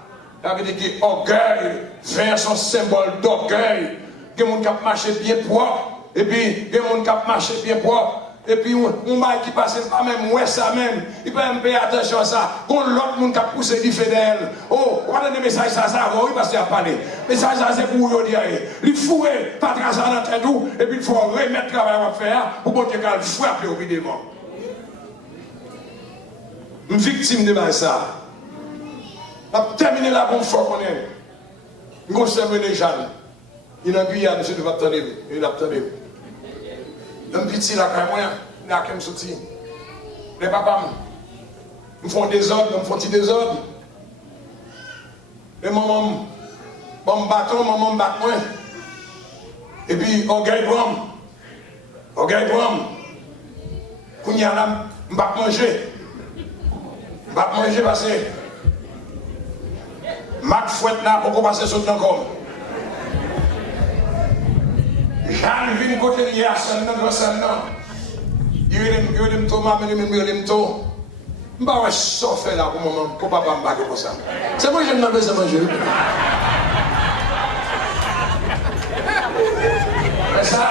Ça veut dire que orgueil, vin son symbole d'orgueil. Il y a des gens qui marchent bien propre, et puis il y a des gens qui marchent bien propre. Et puis, on m'a qui passe pas même, ouais, ça même. Il peut même payer attention à ça. Quand l'autre monde qui a poussé du fidèle. Oh, on va donner des messages à ça, oui, parce qu'il a parlé. Message ça, c'est pour vous dire. Il faut pas tracer dans la tête, et puis il faut remettre le travail à faire pour que quelqu'un le frappe au devant. Une victime de ça. On a terminé la bonne fois qu'on est. Nous sommes les jeunes. Il a Guyane, monsieur de Vatanib. Il a attendu. Un petit là, quand même, il a qu'à me sortir. Les papas, me font des ordres, me font des désordres. Les mamans, bon bâton, maman me bat moi. Et puis, orgueil bram. Orgueil bram. Quand il y a là, je ne vais pas manger. Je ne vais pas manger parce que. Mac fouette là, pour qu'on passe sur le temps comme. Jeanne vient côté de Yassan, dans le salon. Il aime Thomas, mais il aime tout. Je ne vais pas souffrir là pour moment, pour papa me battre comme ça. C'est moi que je me demande de manger. C'est ça.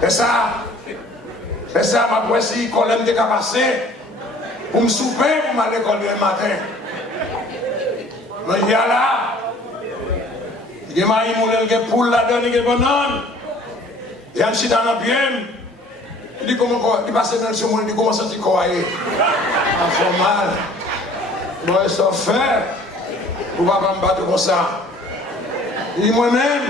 C'est ça. C'est ça, ma poésie, qu'on aime décapasser. Pour me souper, pour m'aller à l'école le matin. Mais il y a là. Il y a des poules là-dedans, il y a des bananes. Il y a un chien dans la bien. Il dit comment il passe dans le chemin, il dit comment ça se croit. En formal. Moi, je suis fait. Pour ne pas me battre comme ça. Il dit moi-même.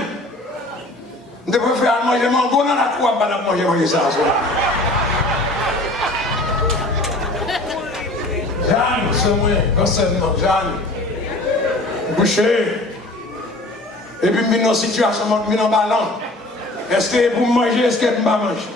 Je préfère manger mon go dans la cour, pas manger ça. Jeanne, c'est moi, concernant Jeanne. Boucher. Et puis, je suis dans une situation, je suis en ballon. Est-ce que pour manger, est-ce que je ne vais pas manger?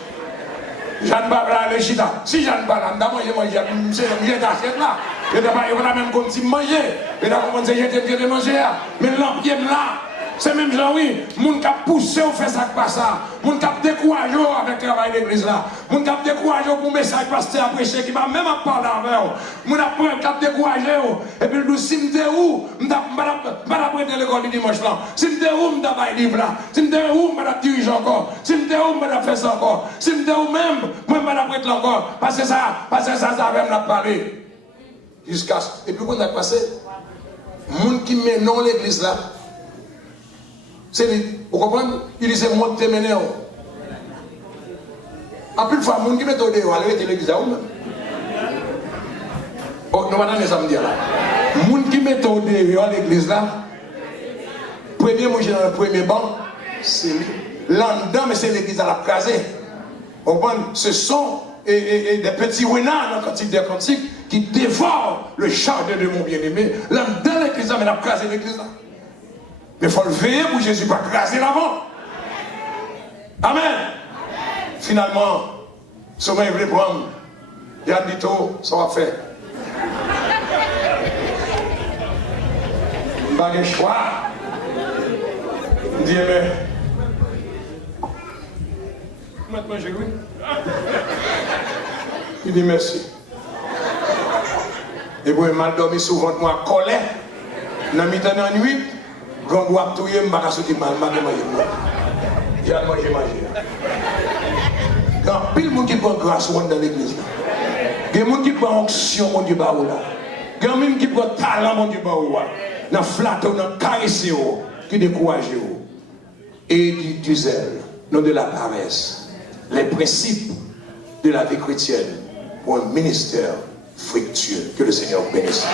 Je ne vais pas aller chita. Si je ne vais pas manger, je vais t'acheter là. Je ne vais pas même comme si je mangeais. Je vais commencer à manger. Mais l'empire là, c'est même genre, oui, les gens qui ont poussé ou fait ça pas ça. Les gens qui ont découragé avec le travail de l'église là. Les gens qui ont découragé pour le message pasteur à prêcher qui va même parler avec eux. Les gens qui ont découragé. Et puis, nous, si je suis où, je ne vais pas prêter l'école du dimanche là. Si je suis où, je ne vais pas aller livre là. Si je suis où, je ne vais pas diriger encore. Si je suis où, je ne vais pas faire ça encore. Si je suis où même, je ne vais pas prêter encore. Parce que ça va me parler. Jusqu'à. Et puis, quand on a passé, les gens qui mènent dans l'église là, c'est lui, vous comprenez? Il dit c'est moi qui t'ai mené. En plus de fois, les gens qui mettent au dehors, ils arrêtent l'église à eux-mêmes. Oh, nous allons ça me dire là. Les gens qui mettent au dehors l'église là, premier manger dans le premier banc, c'est là-dedans, mais c'est l'église à la crasée. Ce sont des petits renards dans le cantique des cantiques qui dévorent le jardin de mon bien-aimé. Là-dedans, l'église là, mais la crasée l'église là. Mais il faut le veiller pour Jésus pas craser l'avant. Amen. Finalement, ce que je voulais prendre, Yann dit tout, ça va faire. Pas de choix. Je dis, mais. Maintenant, j'ai oui. Il dit merci. Et vous avez mal dormi souvent, moi, colère. Dans mi-temps de nuit, quand vous avez tout, je ne vais pas sortir mal, je vais manger. J'ai mangé. Il y a pile de monde qui prend grâce dans l'église. Il y a des gens qui prend onction, mon Dieu, là. Il y a des gens qui prend talent, mon Dieu, là. Dans flatter, dans caresser, qui décourage. Et du zèle, non de la paresse. Les principes de la vie chrétienne pour un ministère fructueux. Que le Seigneur bénisse.